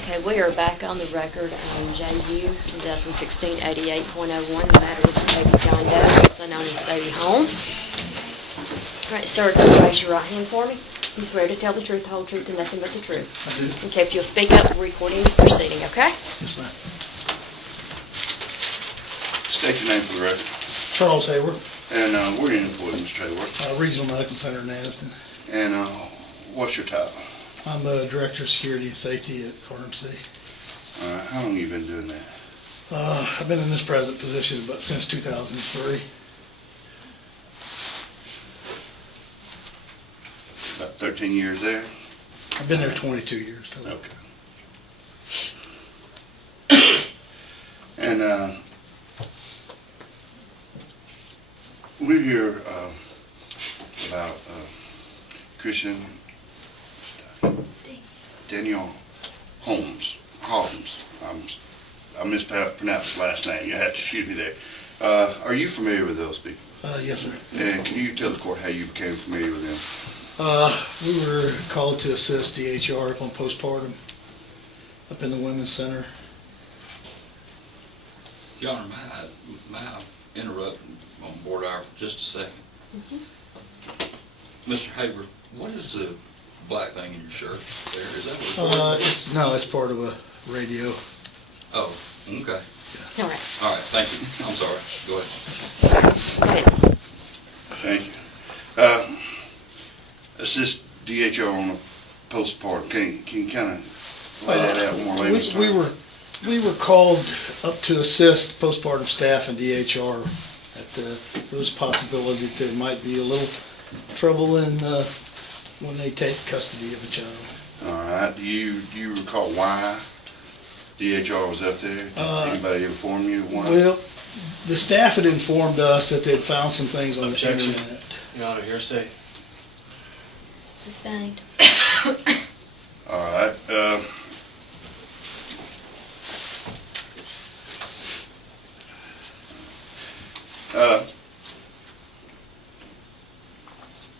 Okay, we are back on the record on JU 2016-88.01, the matter with baby John Doe, also known as baby Holm. All right, sir, can you raise your right hand for me? You swear to tell the truth, the whole truth, and nothing but the truth. I do. Okay, if you'll speak up, the recording is proceeding, okay? Yes, ma'am. State your name for the record. Charles Hayworth, And where are you employed, Mr. Hayworth? Regional Medical Center in Addison. And what's your title? I'm the Director of Security and Safety at RMC. How long have you been doing that? I've been in this present position about since 2003. About 13 years there? I've been there 22 years total. Okay. And we're here about Christian Daniel Holmes. I mispronounced his last name. You have to excuse me there. Are you familiar with those people? Yes, sir. And can you tell the court how you became familiar with them? We were called to assist DHR up on postpartum up in the Women's Center. Your Honor, may I interrupt on board hour for just a second? Mr. Hayworth, what is the black thing in your shirt there? Is that what It's part of a radio. Oh, okay. All right. All right, thank you. I'm sorry. Go ahead. Go ahead. Thank you. Assist DHR on a postpartum. Can you kind of lay that out more layman's terms? We were called up to assist postpartum staff and DHR. There was a possibility that there might be a little trouble when they take custody of a child. All right. Do you recall why DHR was up there? Did anybody inform you why? Well, the staff had informed us that they'd found some things on the Objection. internet. Your Honor, hearsay. Sustained. All right.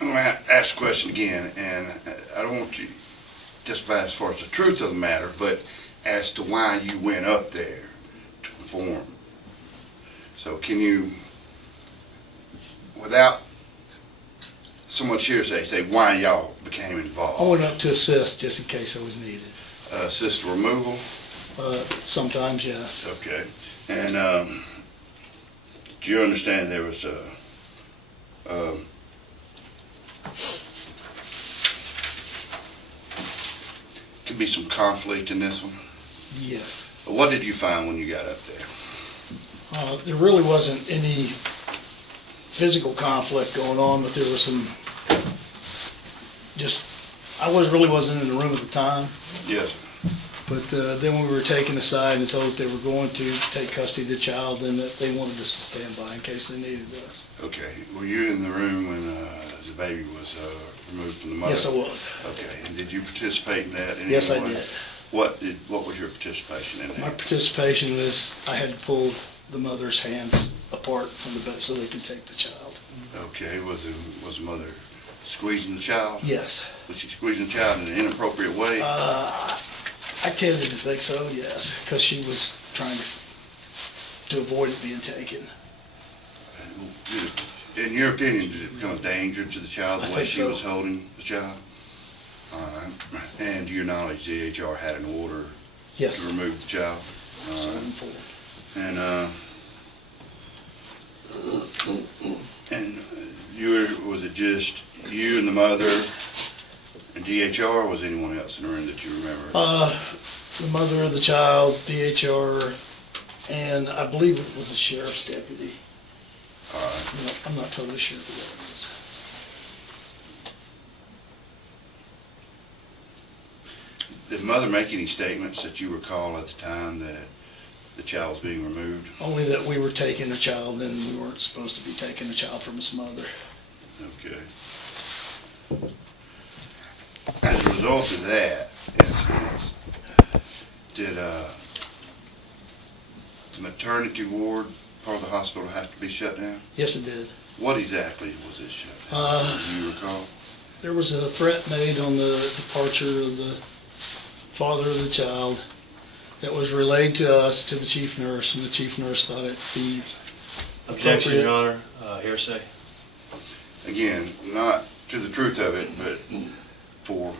I'm going to ask the question again, and I don't want you to testify as far as the truth of the matter, but as to why you went up there to perform. So can you, without so much hearsay, say why y'all became involved? I went up to assist just in case I was needed. Assist removal? Sometimes, yes. Okay. And do you understand there was could be some conflict in this one? Yes. What did you find when you got up there? There really wasn't any physical conflict going on, but there was some. I really wasn't in the room at the time. Yes. But then we were taken aside and told that they were going to take custody of the child and that they wanted us to stand by in case they needed us. Okay. Were you in the room when the baby was removed from the mother? Yes, I was. Okay. And did you participate in that in any Yes, I way? did. What was your participation in that? My participation was I had to pull the mother's hands apart from the bed so they could take the child. Okay. Was the mother squeezing the child? Yes. Was she squeezing the child in an inappropriate way? I tended to think so, yes, because she was trying to avoid it being taken. In your opinion, did it become a danger to the child the I way think she so. was holding the child? All right. And to your knowledge, DHR had an order Yes. to remove the child? All So right. important. And was it just you and the mother and DHR, or was anyone else in the room that you remember? The mother of the child, DHR, and I believe it was a sheriff's deputy. All right. I'm not totally sure who that was. Did the mother make any statements that you recall at the time that the child was being removed? Only that we were taking the child and we weren't supposed to be taking the child from its mother. Okay. As a result of that incident, did the maternity ward part of the hospital have to be shut down? Yes, it did. What exactly was it shut down? Do you recall? There was a threat made on the departure of the father of the child that was relayed to us, to the chief nurse, and the chief nurse thought it'd be Objection, appropriate. Your Honor. Hearsay. Again, not to the truth of it, but for,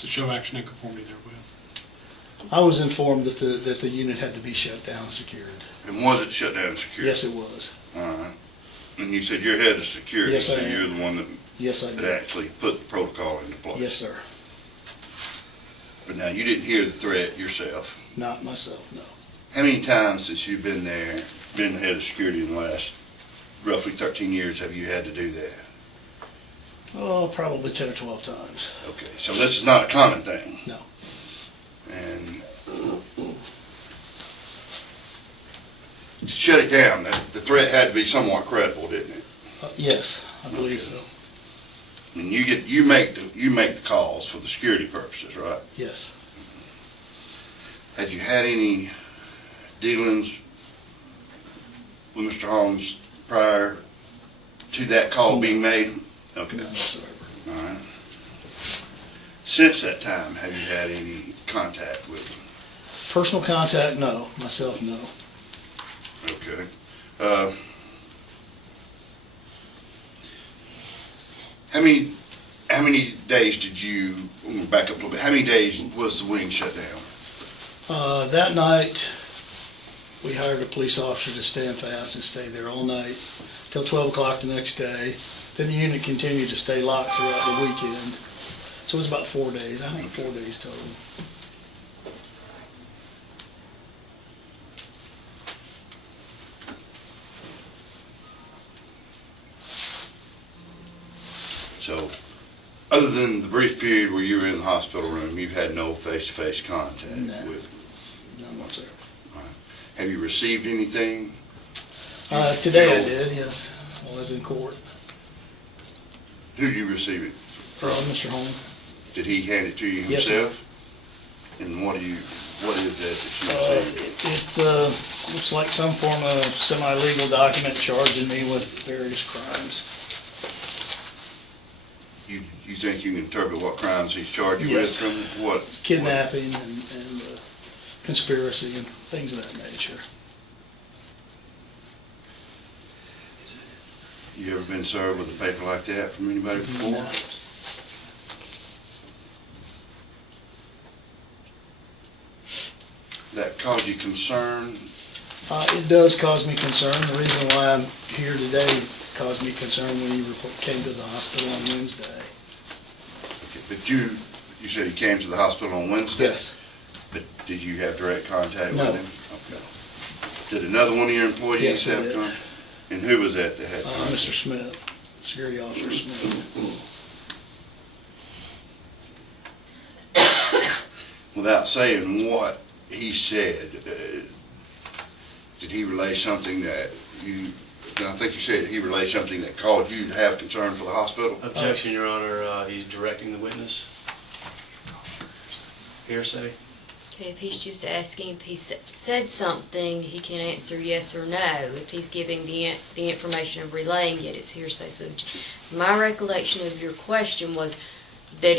To show action in conformity therewith. I was informed that the unit had to be shut down, secured. and was it shut down and secured? Yes, it was. All right. And you said you're head of security, Yes, I so am. you're the one Yes, I that did. actually put the protocol into place. Yes, sir. But now, you didn't hear the threat yourself. Not myself, no. How many times since you've been there, been the head of security in the last roughly 13 years, have you had to do that? Oh, probably 10 or 12 times. Okay, so this is not a common thing. No. And to shut it down, the threat had to be somewhat credible, didn't it? Yes, I believe so. I mean, you make the calls for the security purposes, right? Yes. Had you had any dealings with Mr. Holmes prior to that call being made? Okay. No, sir. All right. Since that time, have you had any contact with him? Personal contact, no. Myself, no. Okay. How many days did you, I'm gonna back up a little bit, how many days was the wing shut down? That night, we hired a police officer to stand fast and stay there all night till 12 o'clock the next day. Then the unit continued to stay locked throughout the weekend. So it was about 4 days, I think 4 days total. So, other than the brief period where you were in the hospital room, you've had no face-to-face contact None. with him? None whatsoever. Have you received anything? Today I did, yes, while I was in court. Who did you receive it from? Mr. Holm. Did he hand it to you Yes, sir. himself? And what is that you received? It looks like some form of semi-legal document charging me with various crimes. You think you can interpret what crimes he's charged you Yes. with from what? Kidnapping and conspiracy and things of that nature. You ever been served with a paper like that from anybody before? No. That caused you concern? It does cause me concern. The reason why I'm here today caused me concern when you came to the hospital on Wednesday. Okay, but you said he came to the hospital on Wednesday? Yes. But did you have direct contact No. with him? Okay. Did another one of your employees Yes, I have did. contact? And who was that had contact? Mr. Smith, Security Officer Smith. Without saying what he said, did he relay something that I think you said he relayed something that caused you to have concern for the hospital? Objection, Your Honor. He's directing the witness. Hearsay. Okay, if he's just asking if he said something, he can answer yes or no. If he's giving the information and relaying it, it's hearsay. So my recollection of your question was that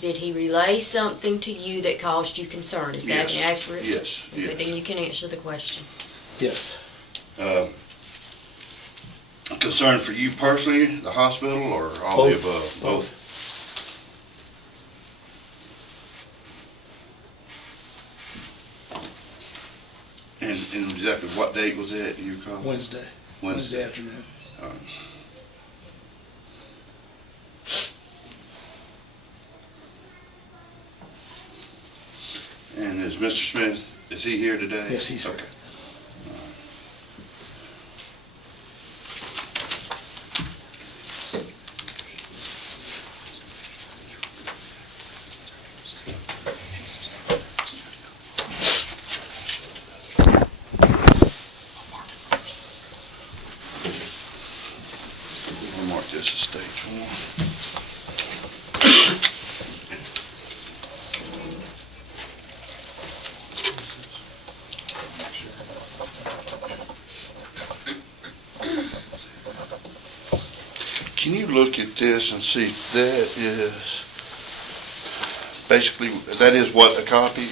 did he relay something to you that caused you concern? Is that Yes. accurate? Yes, Okay, yes. then you can answer the question. Yes. Concern for you personally, the hospital, or all the Both. above? Both. And exactly what date was that, do you recall? Wednesday. Wednesday afternoon. All right. And is Mr. Smith, is he here today? Yes, he's here. Okay. We'll mark this as stage one. Can you look at this and see if that is basically, that is what a copy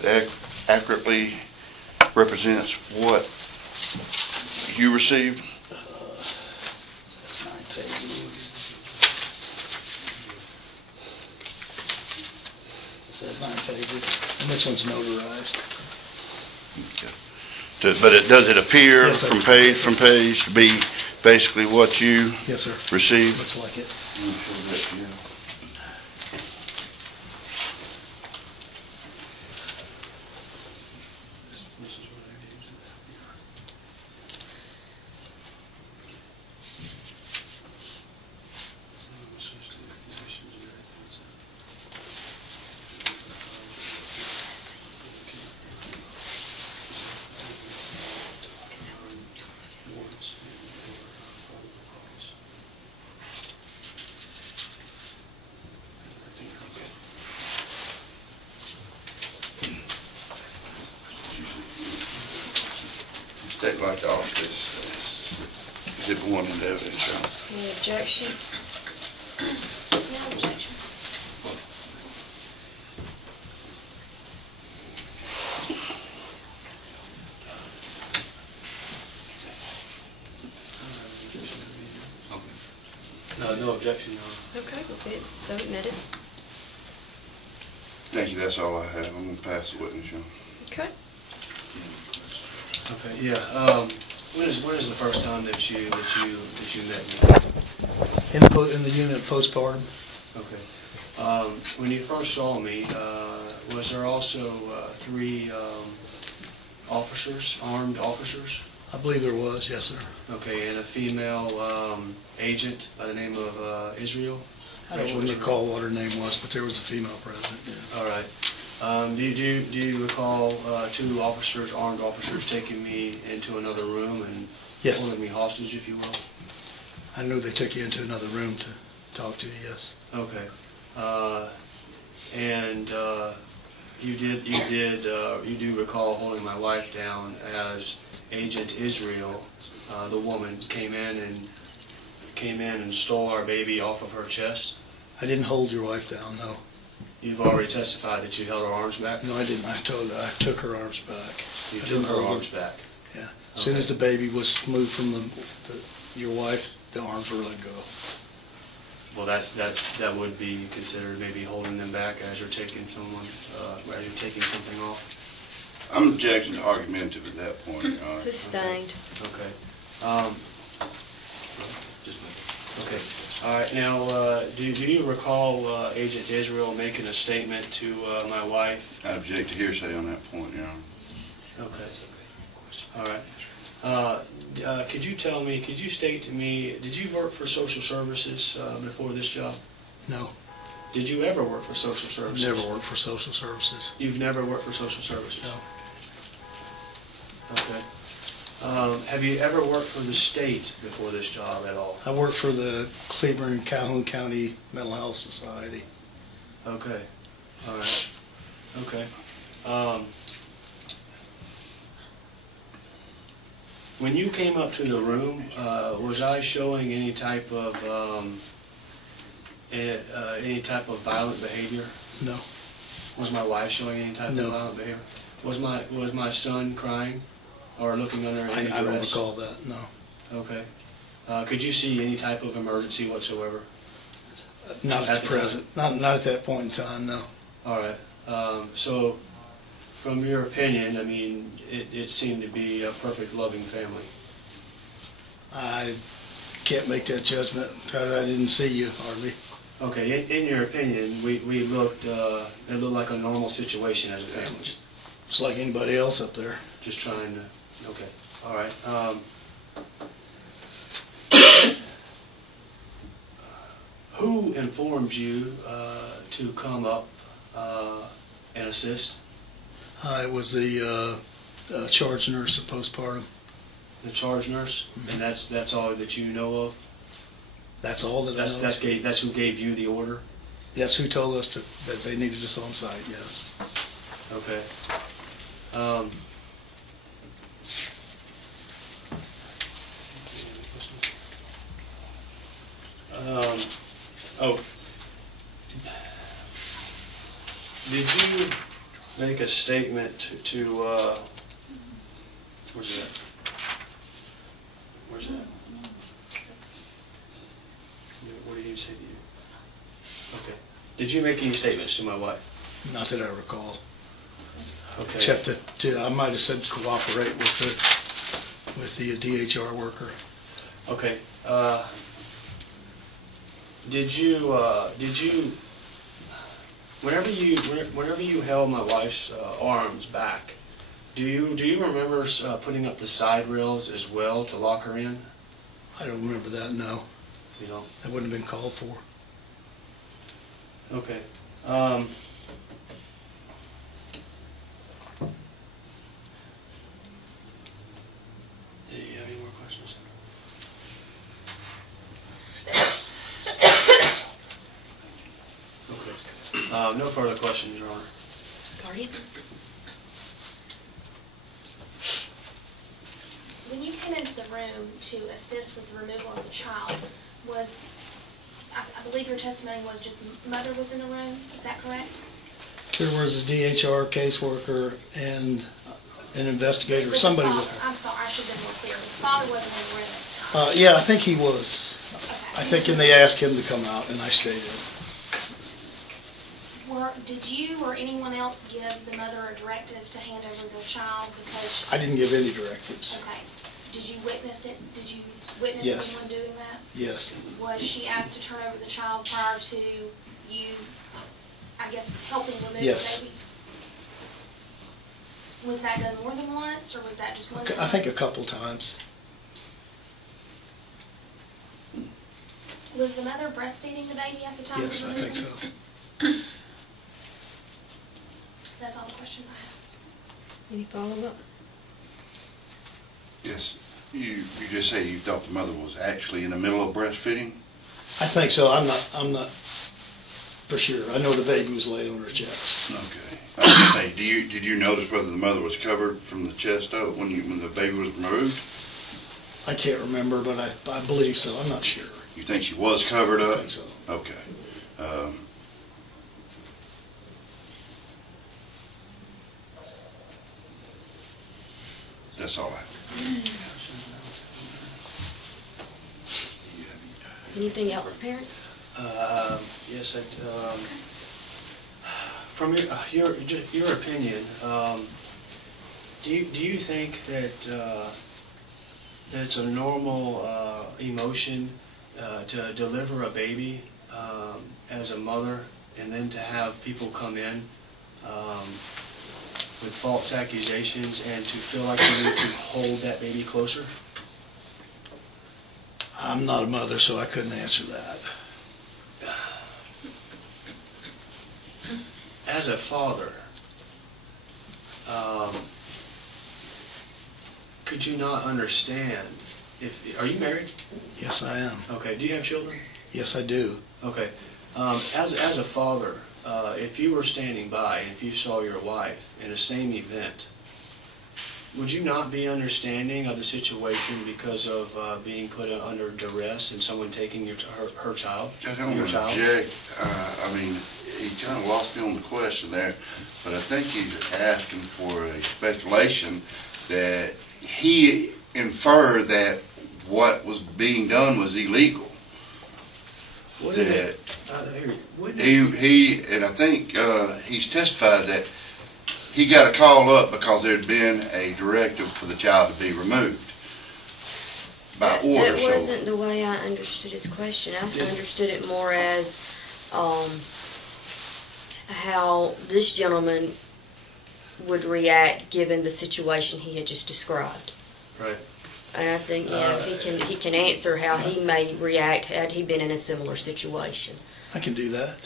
that accurately represents what you received? That's 9 pages. It says 9 pages, and this one's notarized. Okay. But does it appear Yes, sir. from page to be basically what you Yes, sir. received? Looks like it. Let me show that to you. State like the office, exhibit 1 in the evidence, Your Honor. Any objection? No objection. No objection, Your Honor. Okay, so admitted. Thank you, that's all I have. I'm gonna pass the witness, Your Honor. Okay. Okay, yeah. When is the first time that you met me? In the unit postpartum, Okay. When you first saw me, was there also 3 officers, armed officers? I believe there was, yes, sir. Okay, and a female agent by the name of Israel? I don't recall what her name was, but there was a female present, yeah. All right. Do you recall 2 officers, armed officers, taking me into another room and Yes. holding me hostage, if you will? I knew they took you into another room to talk to you, yes. Okay. And you do recall holding my wife down as Agent Israel, the woman came in and stole our baby off of her chest. I didn't hold your wife down, no. You've already testified that you held her arms back. No, I didn't. I took her arms back. You I took didn't her hold arms back. Yeah. As soon Okay. as the baby was moved from your wife, the arms were let go. Well, that would be considered maybe holding them back as you're taking something off. I'm objecting to argumentative at that point, Your Honor. Sustained. Okay. Okay. All right. Now, do you recall Agent Israel making a statement to my wife? I object to hearsay on that point, Your Honor. Okay. All right. Could you state to me, did you work for social services before this job? No, Did you ever work for social I've services? never worked for social services. You've never worked for social services? No, Okay. Have you ever worked for the state before this job at all? I worked for the Cleveland Calhoun County Mental Health Society. Okay. All right. Okay. When you came up to the room, was I showing any type of violent behavior? No, Was my wife showing any type No. of violent behavior? Was my son crying or looking under any I don't duress? recall that. No, Okay. Could you see any type of emergency whatsoever? not At at the the present. Not at that point in time. No. All right. So, from your opinion, I mean, it seemed to be a perfect, loving family. I can't make that judgment because I didn't see you hardly. Okay. In your opinion, we looked. It looked like a normal situation as a family. It's like anybody else up there. Just trying to. Okay. All right. Who informed you to come up and assist? It was the charge nurse at postpartum. The charge nurse, and that's all that you know of. That's all that I know. That's who gave you the order. That's who told us that they needed us on site. Yes. Okay. make a statement to where's that? Where's that? What did he say to you? Okay. Did you make any statements to my wife? Not that I recall. Okay. Except that I might have said cooperate with the DHR worker. Okay. Did you whenever you held my wife's arms back, do you remember putting up the side rails as well to lock her in? I don't remember that, no. You know. That wouldn't have been called for. Okay. Do you have any more questions? Okay. No further questions, Your Honor. Guardian? When you came into the room to assist with the removal of the child, I believe your testimony was just mother was in the room, is that correct? There was a DHR caseworker and an investigator, somebody with her. I'm sorry, I should have been more clear. The father wasn't in the room at the time. Yeah, I think he was. Okay. I think, and they asked him to come out, and I stayed in. Did you or anyone else give the mother a directive to hand over the child because... I didn't give any directives. Okay. Did you witness it? Did you witness Yes. anyone doing that? Yes. Was she asked to turn over the child prior to you, I guess, helping remove Yes. the baby? Was that done more than once, or was that just one time? I think a couple times. Was the mother breastfeeding the baby at the time? Yes, of I the think so. removal? That's all the questions I have. Any follow-up? Yes. You just say you thought the mother was actually in the middle of breastfeeding? I think so. I'm not for sure. I know the baby was laying on her chest. Okay. Hey, did you notice whether the mother was covered from the chest up when the baby was removed? I can't remember, but I believe so. I'm not sure. You think she was covered I up? think so. Okay. That's all I have. Anything else, parents? Yes, from your opinion, do you think that that it's a normal emotion to deliver a baby as a mother, and then to have people come in with false accusations and to feel like you need to hold that baby closer? I'm not a mother, so I couldn't answer that. As a father, could you not understand are you married? Yes, I am. Okay. Do you have children? Yes, I do. Okay. As a father, if you were standing by and if you saw your wife in the same event, would you not be understanding of the situation because of being put under duress and someone taking her child? Judge, I don't want to object. I mean, he kind of lost me on the question there, but I think he's asking for a speculation that he inferred that what was being done was illegal. Wouldn't That it? Wouldn't it? he and I think he's testified that he got a call up because there had been a directive for the child to be removed by order. That wasn't the way I understood his question. I understood it more as how this gentleman would react given the situation he had just described. Right. And I think he can answer how he may react had he been in a similar situation. I can do that.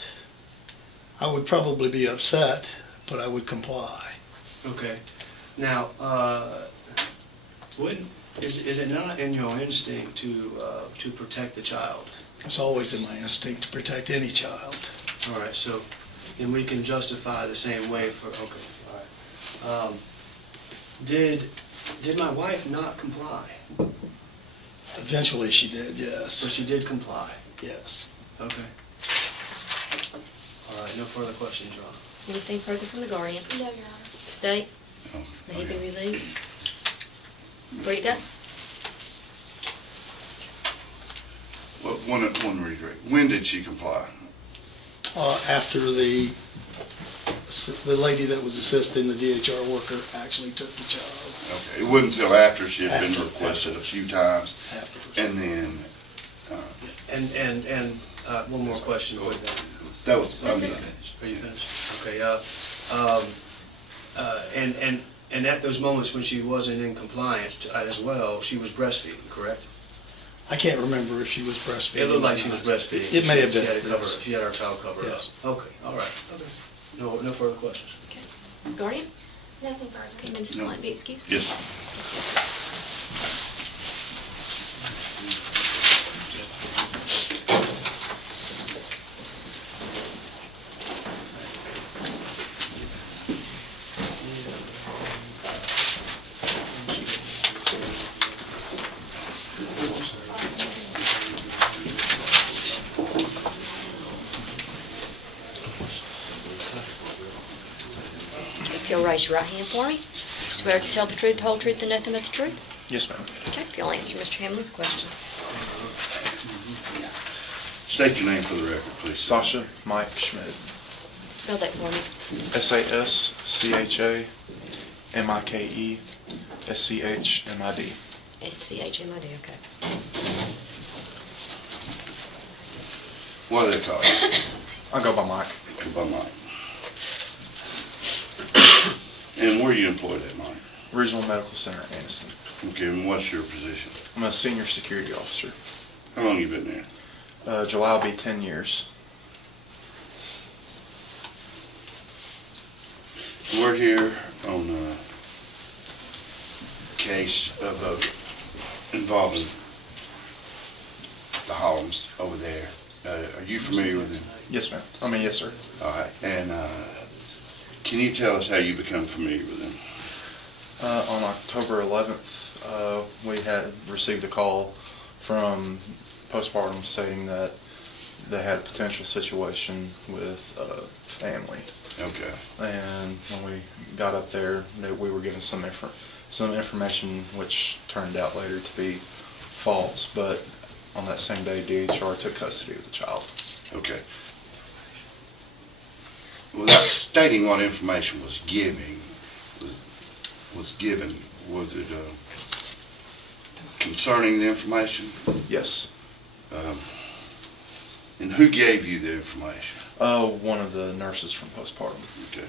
I would probably be upset, but I would comply. Okay. Now, is it not in your instinct to protect the child? It's always in my instinct to protect any child. All right. So, and we can justify the same way for. Okay. All right. Did my wife not comply? Eventually she did, So yes. she did comply. Yes. Okay. All right. No further questions, Ron. Anything further from the guardian? No, Your Honor. State? Oh, May he be okay. relieved? Where you go? Well, when did she comply? After the lady that was assisting the DHR worker actually took the child. Okay, it wasn't until after she had been After- requested a few times, Afterwards. and then, And one more question with that. that was, Are you finished? Okay, and at those moments when she wasn't in compliance as well, she was breastfeeding, correct? I can't remember if she was breastfeeding. It looked like or she was not. breastfeeding. It may have been, She had it covered, yes. she had her child covered up. Yes. Okay, all right, okay. No further questions. Okay. Guardian? Nothing Okay, further. Ms. No. Blunt, be excused. yes. If you'll raise your right hand for me. Swear to tell the truth, the whole truth, and nothing but the truth. Yes, ma'am. Okay, if you'll answer Mr. Hamlin's questions. State your name for the record, please. Sasha Mike Schmidt. Spell that for me. SASCHAMIKESCHMID. S-C-H-M-I-D, okay. What do they call you? I go by Mike. Go by Mike. And where are you employed at, Mike? Regional Medical Center, Anniston. Okay, and what's your position? I'm a senior security officer. How long you been there? July will be 10 years. We're here on a case of involving the Holms over there. Are you familiar with them? Yes, ma'am. Yes, sir. All right. And can you tell us how you become familiar with them? On October 11th, we had received a call from postpartum stating that they had a potential situation with a family. Okay. And when we got up there, we were given some information which turned out later to be false. But on that same day, DHR took custody of the child. Okay. Without stating what information was given, was it concerning the information? Yes. And who gave you the information? One of the nurses from postpartum. Okay.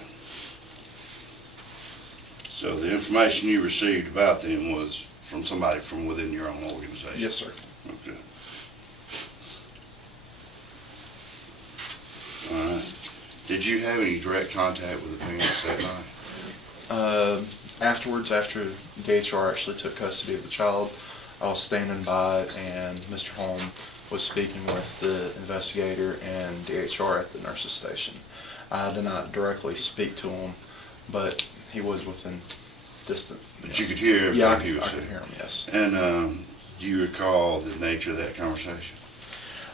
So the information you received about them was from somebody from within your own organization? Yes, sir. Okay. All right. Did you have any direct contact with the parents that night? Afterwards, after DHR actually took custody of the child, I was standing by and Mr. Holm was speaking with the investigator and DHR at the nurse's station. I did not directly speak to him, but he was within distant. But you could hear everything Yeah, he was I saying? could hear him, yes. And do you recall the nature of that conversation?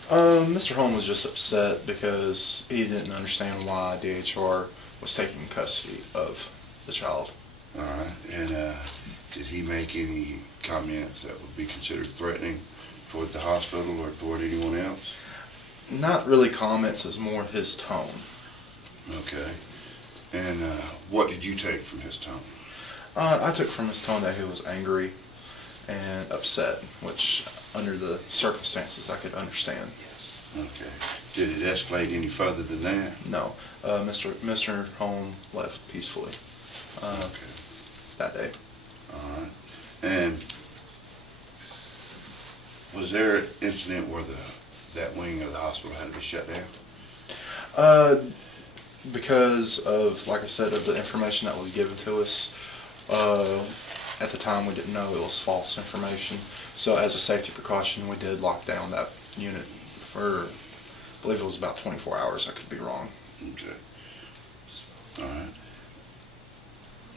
Mr. Holm was just upset because he didn't understand why DHR was taking custody of the child. All right. And did he make any comments that would be considered threatening toward the hospital or toward anyone else? Not really comments, as more his tone. Okay. And what did you take from his tone? I took from his tone that he was angry and upset, which under the circumstances I could understand. Okay. Did it escalate any further than that? No, Mr. Holm left peacefully Okay. that day. All right. And was there an incident where that wing of the hospital had to be shut down? Because of, like I said, of the information that was given to us, at the time we didn't know it was false information. So as a safety precaution, we did lock down that unit for, I believe it was about 24 hours. I could be wrong. Okay. All right.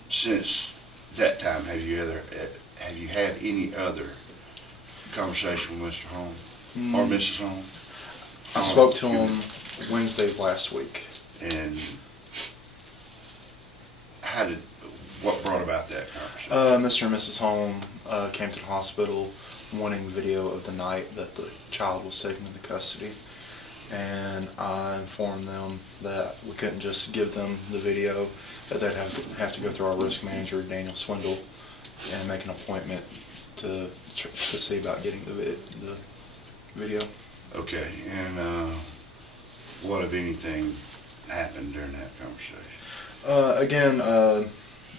Since that time, have you had any other conversation with Mr. Holm or Mrs. Holm? I spoke to him Wednesday of last week. And what brought about that conversation? Mr. and Mrs. Holm came to the hospital wanting video of the night that the child was taken into custody, and I informed them that we couldn't just give them the video, that they'd have to go through our risk manager, Daniel Swindle, and make an appointment to see about getting the video. Okay, and what, if anything, happened during that conversation? Again,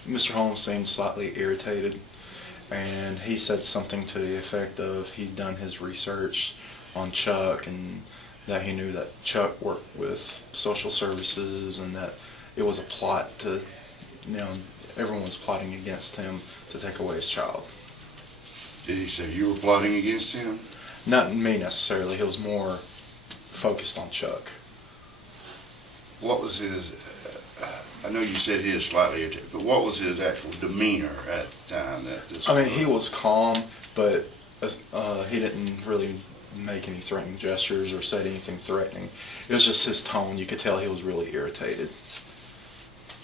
Mr. Holmes seemed slightly irritated, and he said something to the effect of he'd done his research on Chuck and that he knew that Chuck worked with social services and that it was a plot to, everyone was plotting against him to take away his child. Did he say you were plotting against him? Not me necessarily. He was more focused on Chuck. What was his, I know you said he was slightly irritated, but what was his actual demeanor at the time that this He was calm, but he didn't really make any threatening gestures or said anything threatening. It was just his tone. You could tell he was really irritated.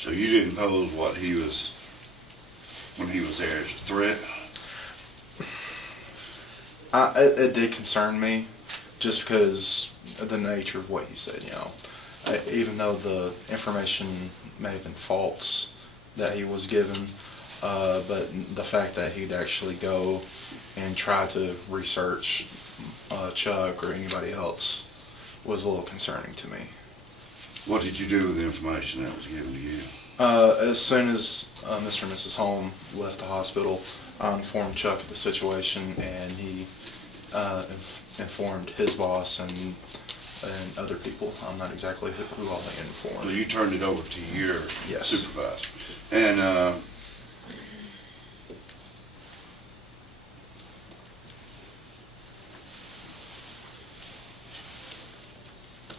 So you didn't pose what he was, when he was there, as a threat? It did concern me, just because of the nature of what he said, even though the information may have been false that he was given, but the fact that he'd actually go and try to research Chuck or anybody else was a little concerning to me. What did you do with the information that was given to you? As soon as Mr. and Mrs. Holm left the hospital, I informed Chuck of the situation, and he informed his boss and other people. I'm not exactly who all they informed. So you turned it over to your Yes. supervisor. And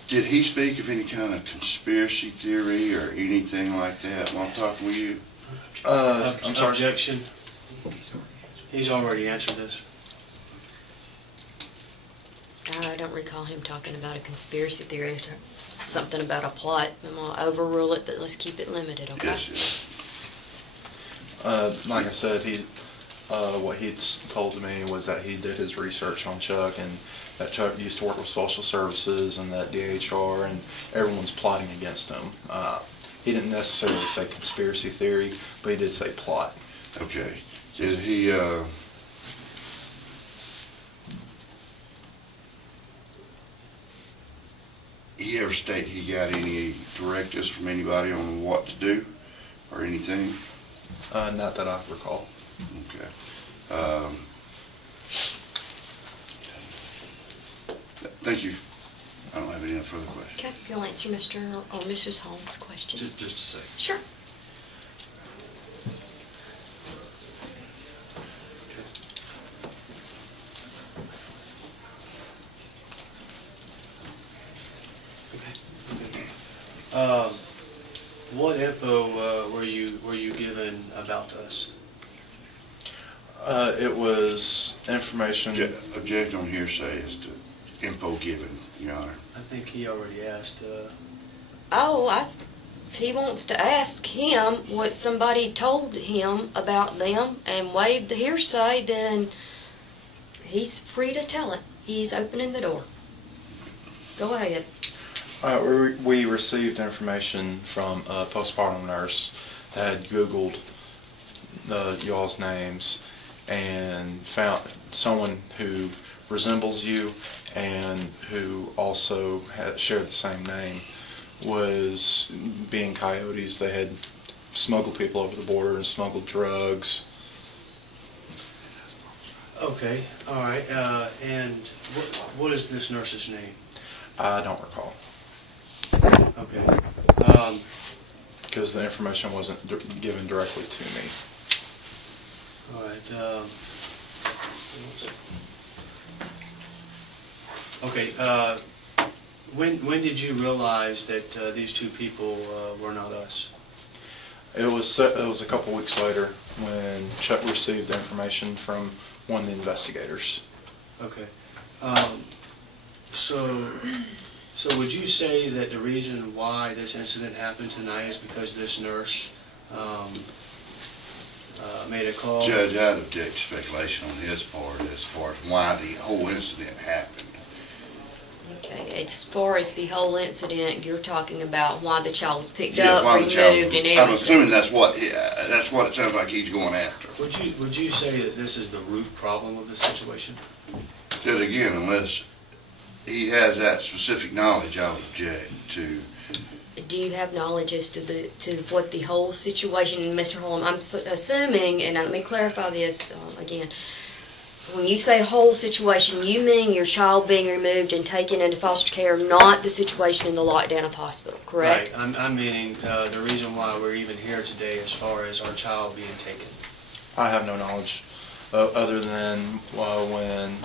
did he speak of any kind of conspiracy theory or anything like that while talking with you? I'm sorry. Objection. He's already answered this. I don't recall him talking about a conspiracy theory, something about a plot. I'm going to overrule it, but let's keep it limited, okay? Yes. Like I said, what he'd told me was that he did his research on Chuck, and that Chuck used to work with social services, and that DHR and everyone's plotting against him. He didn't necessarily say conspiracy theory, but he did say plot. Okay. Did he ever state he got any directives from anybody on what to do or anything? Not that I recall. Okay. Thank you. I don't have any further questions. Okay, you'll answer Mr. or Mrs. Holmes' question. Just a second. Sure. What info were you given about us? It was information. Object on hearsay as to info given, Your Honor. I think he already asked. If he wants to ask him what somebody told him about them and waive the hearsay, then he's free to tell it. He's opening the door. Go ahead. We received information from a postpartum nurse that had Googled y'all's names and found someone who resembles you and who also shared the same name was being coyotes. They had smuggled people over the border and smuggled drugs. Okay, all right. And what is this nurse's name? I don't recall. Okay. Because the information wasn't given directly to me. All right. Okay. When did you realize that these two people were not us? It was a couple weeks later when Chuck received the information from one of the investigators. Okay. So would you say that the reason why this incident happened tonight is because this nurse made a call. Judge, I'd object to speculation on his part as far as why the whole incident happened. Okay, as far as the whole incident, you're talking about why the child was picked Yeah, up, why the removed, child, and everything. I'm assuming that's what it sounds like he's going after. Would you say that this is the root problem of the situation? Said again, unless he has that specific knowledge, I would object to. Do you have knowledge as to what the whole situation, Mr. Holm? I'm assuming, and let me clarify this again. When you say whole situation, you mean your child being removed and taken into foster care, not the situation in the lockdown of hospital, correct? Right. I'm meaning the reason why we're even here today as far as our child being taken. I have no knowledge other than when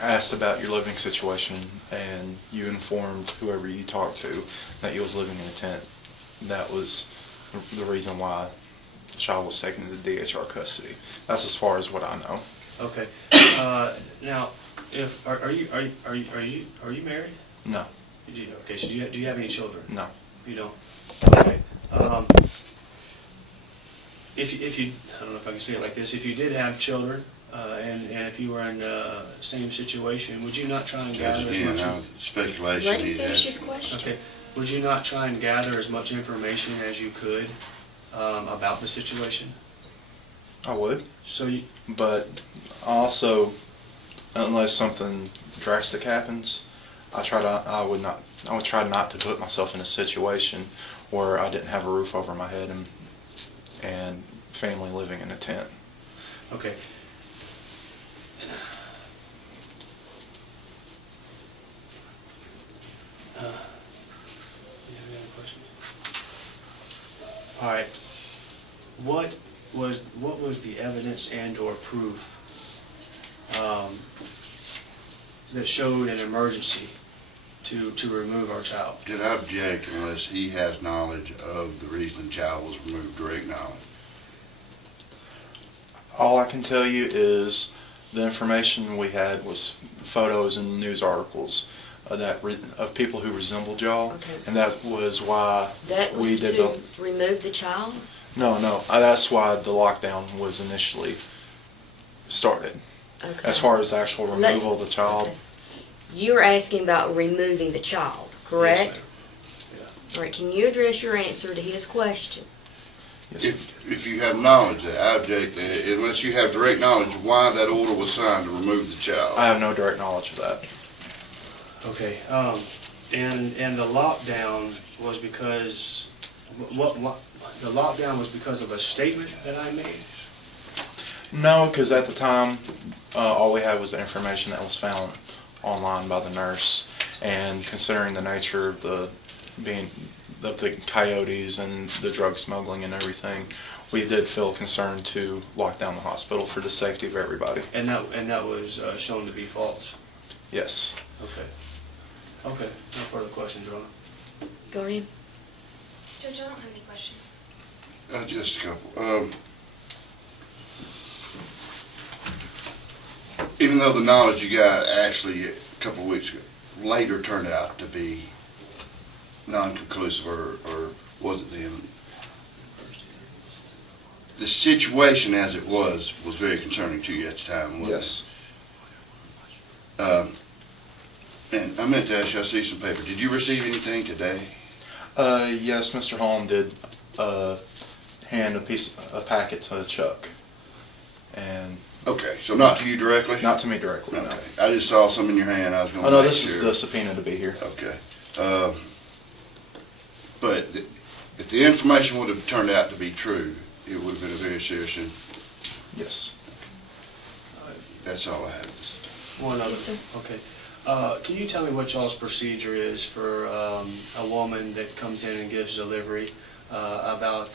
asked about your living situation and you informed whoever you talked to that you was living in a tent. That was the reason why the child was taken into DHR custody. That's as far as what I know. Okay. Now, if are you married? No. You do. Okay. So do you have any children? No. You don't. Okay. If you I don't know if I can say it like this. If you did have children, and if you were in the same situation, would you not try and Judge, gather as again, much? speculation Let him he'd finish have. his question. Okay. Would you not try and gather as much information as you could about the situation? I would. So you, But also, unless something drastic happens, I would try not to put myself in a situation where I didn't have a roof over my head and family living in a tent. okay. You have any other questions? All right. What was the evidence and/or proof that showed an emergency to remove our child? Did I object unless he has knowledge of the reason the child was removed, direct knowledge? All I can tell you is the information we had was photos and news articles of people who resembled y'all, Okay. and that was why That was we did to remove the child? No. That's why the lockdown was initially started. Okay. As far as the actual removal of the child, Okay. You're asking about removing the child, correct? Yes, ma'am. All right, can you address your answer to his question? yes, If you have knowledge, I object, unless you have direct knowledge of why that order was signed to remove the child. I have no direct knowledge of that. Okay. And the lockdown was because what the lockdown was because of a statement that I made. No, because at the time, all we had was the information that was found online by the nurse, and considering the nature of the coyotes and the drug smuggling and everything, we did feel concerned to lock down the hospital for the safety of everybody. And that was shown to be false. Yes. Okay. Okay. No further questions, Your Honor. Guardian? Judge, I don't have any questions. Just a couple. Even though the knowledge you got actually a couple of weeks ago later turned out to be non-conclusive, or was it then? The situation as it was very concerning to you at the time, wasn't Yes. it? And I meant to ask you, I see some paper. Did you receive anything today? Yes, Mr. Holm did hand a packet to Chuck, and Okay, so not to you directly? not to me directly. Okay. No. I just saw some in your hand. I was going to Oh no, make this sure. is the subpoena to be here. Okay. But if the information would have turned out to be true, it would have been a very serious incident. Yes. That's all I have. One other. Yes, sir. Okay. Can you tell me what y'all's procedure is for a woman that comes in and gives delivery about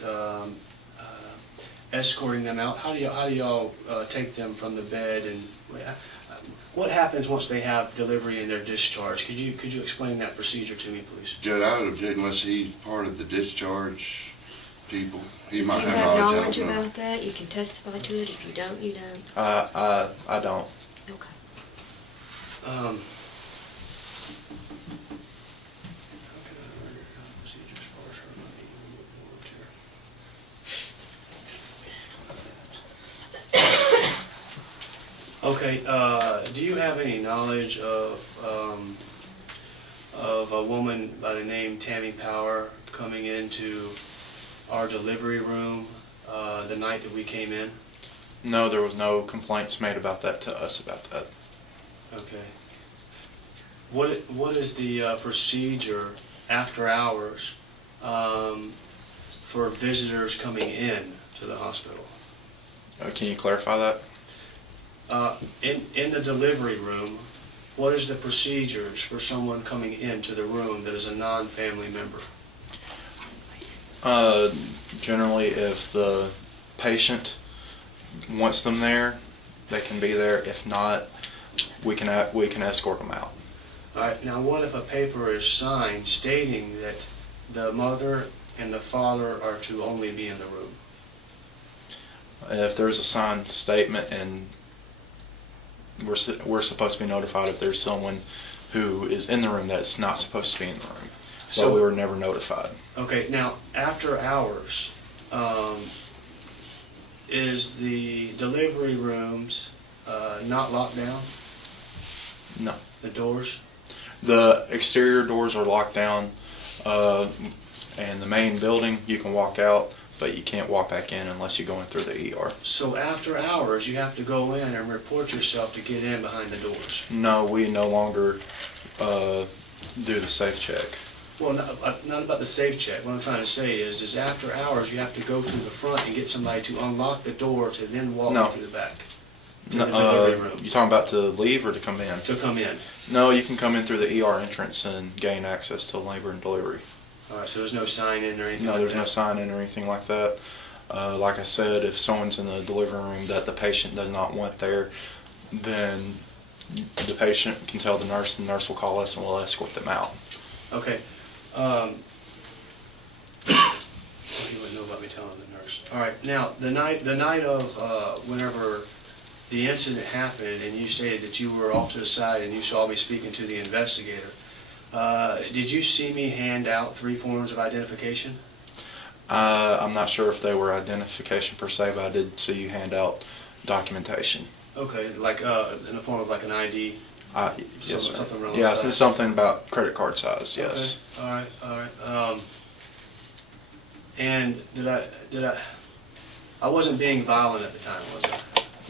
escorting them out? How do y'all take them from the bed, and what happens once they have delivery and they're discharged? Could you explain that procedure to me, please? Judge, I would object unless he's part of the discharge people. He If might you have have knowledge. knowledge I don't know. about that, you can testify to it. If you don't, you don't. I don't. Okay. Okay, do you have any knowledge of a woman by the name Tammy Power coming into our delivery room the night that we came in? No, there was no complaints made about that to us about that. Okay. What is the procedure after hours for visitors coming in to the hospital? Can you clarify that? In the delivery room, what is the procedures for someone coming into the room that is a non-family member? Generally, if the patient wants them there, they can be there. If not, we can escort them out. All right. Now, what if a paper is signed stating that the mother and the father are to only be in the room? If there's a signed statement, and we're supposed to be notified if there's someone who is in the room that's not supposed to be in the room. So we were never notified. Okay. Now, after hours, is the delivery rooms not locked down? No. The doors? The exterior doors are locked down, and the main building you can walk out, but you can't walk back in unless you go in through the ER. So after hours, you have to go in and report yourself to get in behind the doors? No, we no longer do the safe check. Well, not about the safe check. What I'm trying to say is after hours, you have to go to the front and get somebody to unlock the door to then walk through the back. To the delivery room. You talking about to leave or to come in? To come in. No, you can come in through the ER entrance and gain access to labor and delivery. All right, so there's no sign-in or anything No, like there's that? no sign-in or anything like that. Like I said, if someone's in the delivery room that the patient does not want there, then the patient can tell the nurse will call us and we'll escort them out. Okay. You wouldn't know about me telling the nurse. All right. Now, the night of whenever the incident happened, and you stated that you were off to the side and you saw me speaking to the investigator, did you see me hand out 3 forms of identification? I'm not sure if they were identification per se, but I did see you hand out documentation. Okay, like in the form of like an ID. Yes, sir. Something around Yes, size. it's something about credit card size. Yes. Okay. All right. And I wasn't being violent at the time, was I?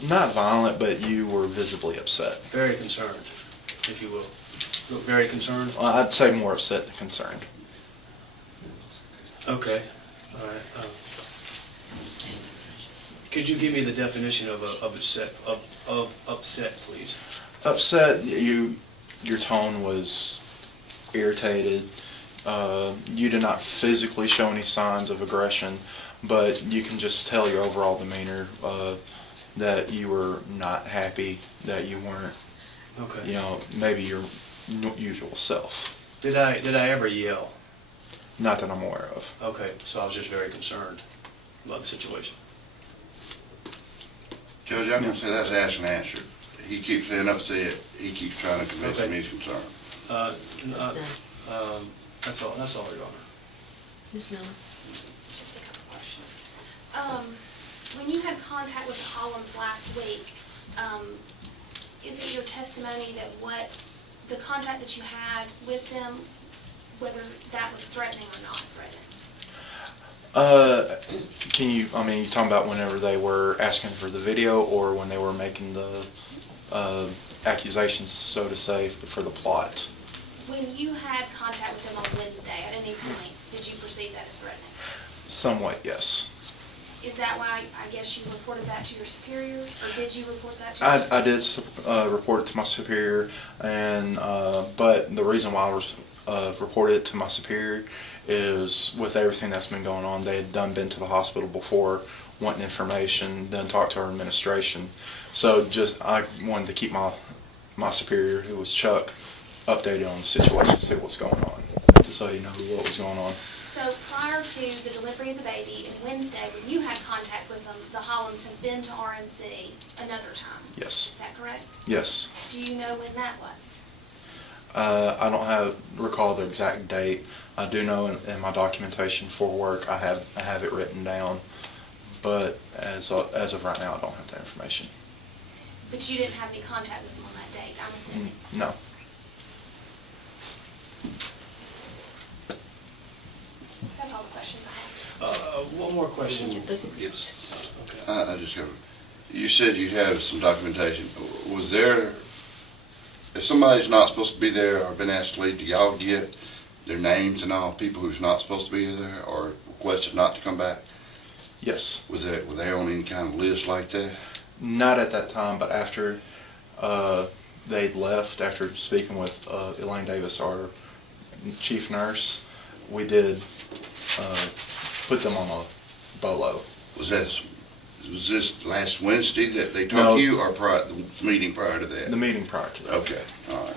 Not violent, but you were visibly upset. Very concerned, if you will. Look very concerned. Well, I'd say more upset than concerned. Okay. All right. Could you give me the definition of upset, please? Upset. Your tone was irritated. You did not physically show any signs of aggression, but you can just tell your overall demeanor that you were not happy, that you weren't, Okay. maybe your usual self. Did I ever yell? Not that I'm aware of. Okay, so I was just very concerned about the situation. Judge, I'm going to say that's asked and answered. He keeps saying upset. He keeps trying to convince Okay. me he's concerned. That's all, Your Honor. Ms. Miller? Just a couple questions. When you had contact with the Hollands last week, is it your testimony that the contact that you had with them, whether that was threatening or not threatening? You talking about whenever they were asking for the video or when they were making the accusations, so to say, for the plot? When you had contact with them on Wednesday, at any point, did you perceive that as threatening? Somewhat, yes. Is that why, I guess, you reported that to your superior, or did you report that to your superior? I did report it to my superior, and but the reason why I reported it to my superior is with everything that's been going on, they had been to the hospital before, wanting information, then talked to our administration. So I wanted to keep my superior, who was Chuck, updated on the situation, see what's going on, just so you know what was going on. So prior to the delivery of the baby and Wednesday, when you had contact with them, the Hollands had been to RNC another time. Yes. Is that correct? Yes. Do you know when that was? I don't recall the exact date. I do know in my documentation for work I have it written down, but as of right now I don't have that information. But you didn't have any contact with him on that date, I'm assuming? No. That's all the questions I have. One more question. This- Yes. Okay. I just have, you said you have some documentation. Was there, if somebody's not supposed to be there or been asked to leave, do y'all get their names and all, people who's not supposed to be there or requested not to come back? Yes. Were they on any kind of list like that? Not at that time, but after they'd left, after speaking with Elaine Davis, our chief nurse, we did put them on a BOLO. Was this last Wednesday that they No. talked to you, or the meeting prior to that? The meeting prior to that. Okay, all right.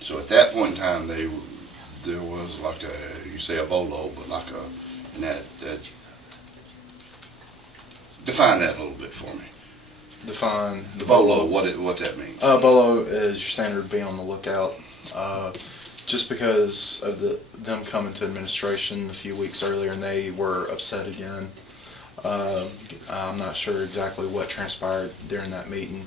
So at that point in time, there was like you say a bolo, but like and that define that a little bit for me. Define The bolo, what that means. BOLO is your standard be on the lookout. Just because of them coming to administration a few weeks earlier and they were upset again. I'm not sure exactly what transpired during that meeting.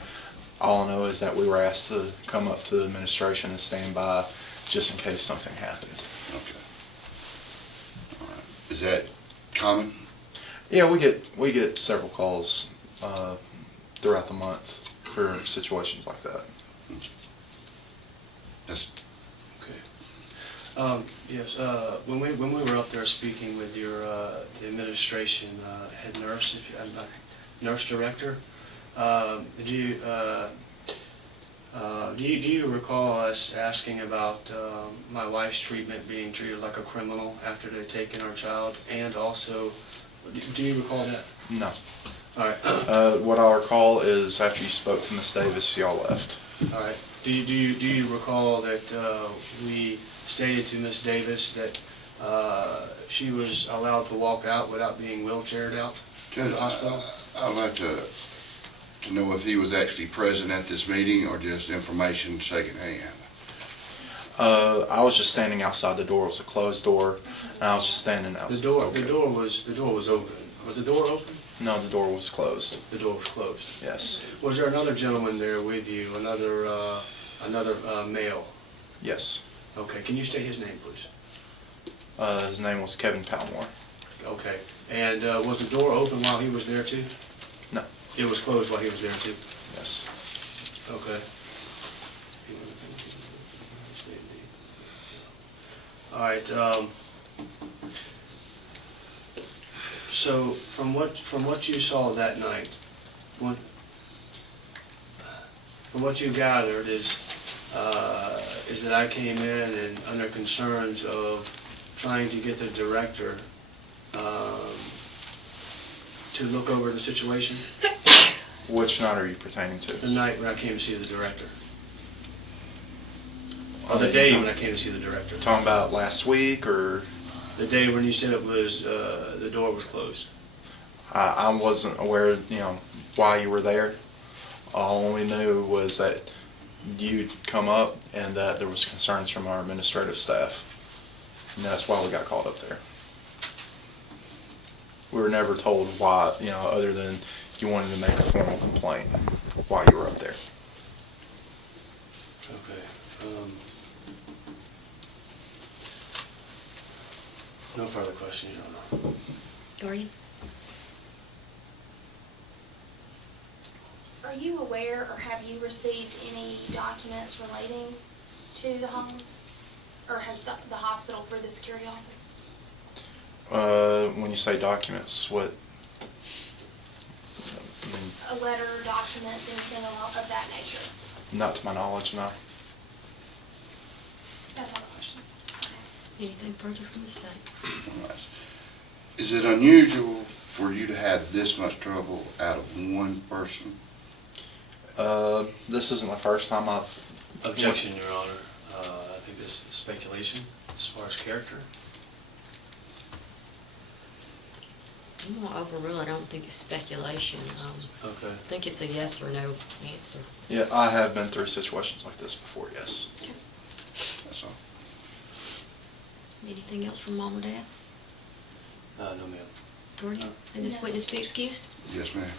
All I know is that we were asked to come up to administration and stand by just in case something happened. Okay. All right. Is that common? Yeah, we get several calls throughout the month for situations like that. That's Yes, when we were up there speaking with your the administration head nurse, nurse director, do you recall us asking about my wife's treatment being treated like a criminal after they'd taken our child, and also, do you recall that? No. All right. What I recall is after you spoke to Miss Davis, y'all left. All right. Do you recall that we stated to Miss Davis that she was allowed to walk out without being wheelchaired out to the hospital? I'd like to know if he was actually present at this meeting or just information secondhand. I was just standing outside the door. It was a closed door, and I was just standing outside. The door was open. Was the door open? No, the door was closed. The door was closed. Yes. Was there another gentleman there with you? Another male? Yes. Okay. Can you state his name, please? His name was Kevin Palmore. Okay. And was the door open while he was there too? No. It was closed while he was there too. Yes. Okay. All right. So from what you saw that night, from what you gathered is that I came in and under concerns of trying to get the director to look over the situation. Which night are you pertaining to? The night when I came to see the director. Or the day when I came to see the director. Talking about last week, or? The day when you said it was, the door was closed. I wasn't aware, why you were there. All I only knew was that you'd come up and that there was concerns from our administrative staff. And that's why we got called up there. We were never told why, other than you wanted to make a formal complaint while you were up there. Okay. No further questions, Your Honor. Dorian? Are you aware or have you received any documents relating to the Holmes? Or has the hospital through the security office? When you say documents, what? A letter, documents, anything of that nature? Not to my knowledge, no. That's all the questions. Anything further from the state? All right. Is it unusual for you to have this much trouble out of one person? This isn't the first time I've... Objection, Your Honor. I think this is speculation as far as character. I'm going to overrule. I don't think it's speculation. Okay. I think it's a yes or no answer. Yeah, I have been through situations like this before, yes. That's all. Anything else from Mom or Dad? No, ma'am. Dorian? And this No. witness be excused? Yes, ma'am.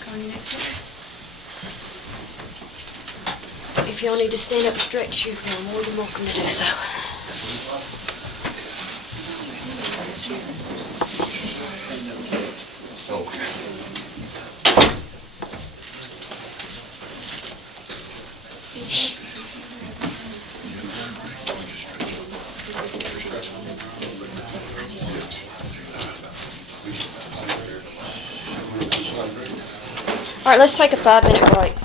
Call your next witness. If y'all need to stand up and stretch, you're more than welcome to do so. Okay. All right, let's take a 5-minute break.